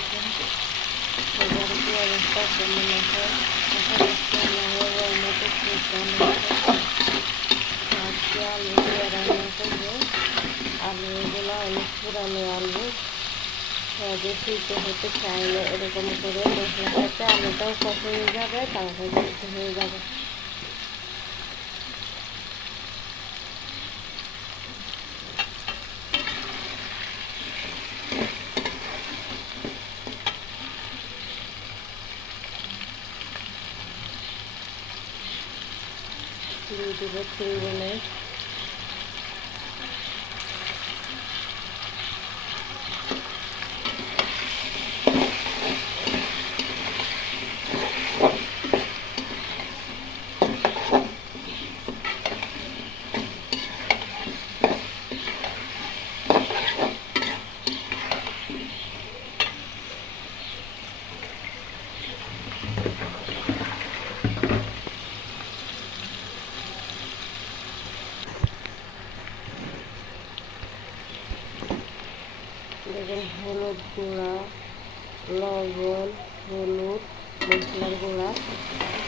আলাইকুম। এবারে কি অবস্থা কেমন আছে? আশা করছি আল্লাহর রহমতে খুব ভালো আছে। আজকে আলু দিয়ে রান্না করবো। আলুগুলো অনেক পুরানো আলু, সহজে সিদ্ধ হতে চাই না। এরকম করে মশলার সাথে আলুটাও কষে হয়ে যাবে, তারপরে সিদ্ধ হয়ে যাবে। দিয়ে দেবো চিংড়ি। দেখুন হলুদ গুঁড়া, লবণ, হলুদ, মশলার গুঁড়া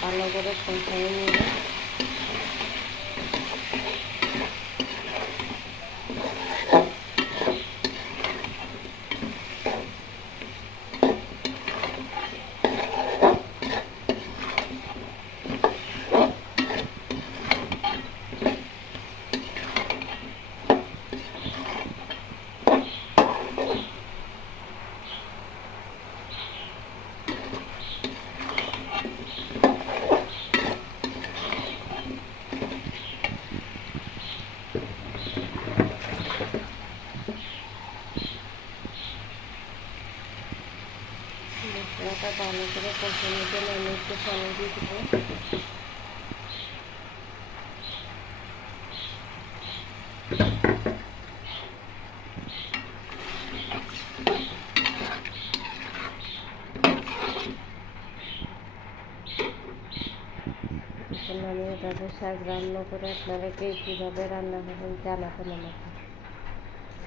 ভালো করে কষাই নিয়ে মশলাটা ভালো করে কষানোর জন্য আমি একটু পানি দিয়ে দেবো। এখন আমি এভাবে শাক রান্না করে আপনারা কে কীভাবে রান্না করেন জানাবেন আমাকে।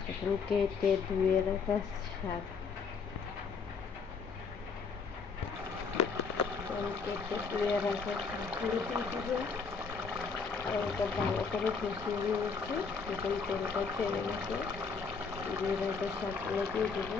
এখন কেটে ধুয়ে রাখা শাক কেটে ধুয়ে রাখা শাকগুলো দিয়ে দেবো। এটা ভালো করে কষিয়ে নিয়েছি। এখন তেলটা ছেড়ে গেছে, ধুয়ে রাখা শাকগুলো দিয়ে দেবো।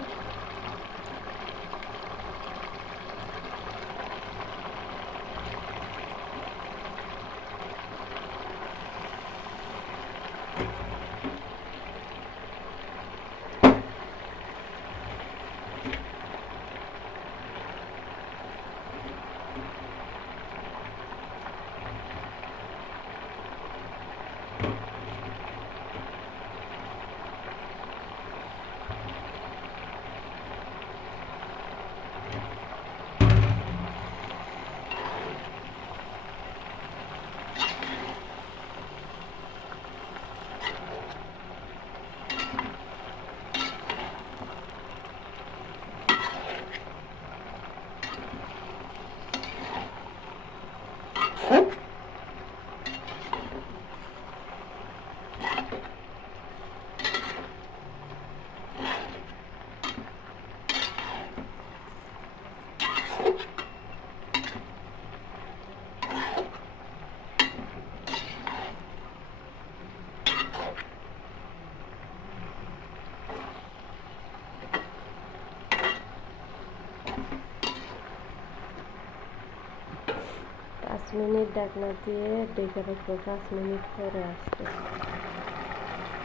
মিনিট ঢাকনা দিয়ে ডেকে রাখবো। 5 মিনিট পরে আসছে।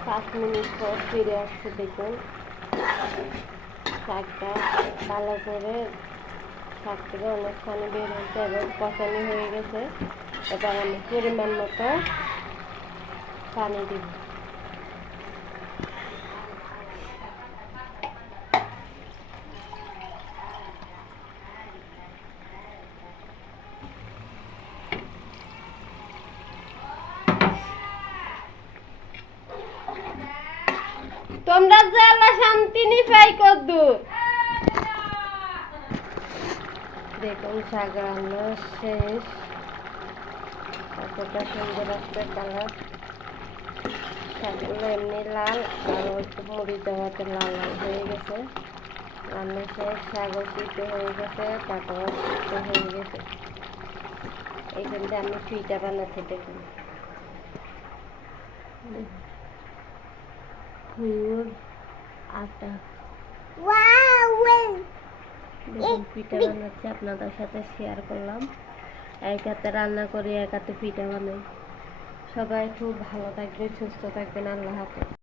5 মিনিট পর ফিরে আসছে। দেখুন শাকটা ভালো করে, শাক থেকে অনেক পানি বের হয়েছে এবং কষানি হয়ে গেছে। এবার আমি পরিমাণ মতো পানি দিব। তোমরা জেলা শান্তি নি পাই কদ্দুর। দেখুন শাক রান্না শেষ। কতটা সুন্দর আসছে কালার। শাকগুলো এমনি লাল আর একটু মুড়ি দেওয়াতে লাল লাল হয়ে গেছে। রান্না শেষ, শাকও সিদ্ধ হয়ে গেছে, পাটাও সিদ্ধ হয়ে গেছে। এইখান থেকে আমি পিঠা বানাতে দেখুন, গুড় আটা দেখুন পিঠা বানাচ্ছি, আপনাদের সাথে শেয়ার করলাম। এক হাতে রান্না করি, এক হাতে পিঠা বানাই। সবাই খুব ভালো থাকবেন, সুস্থ থাকবেন। আল্লাহ হাফেজ।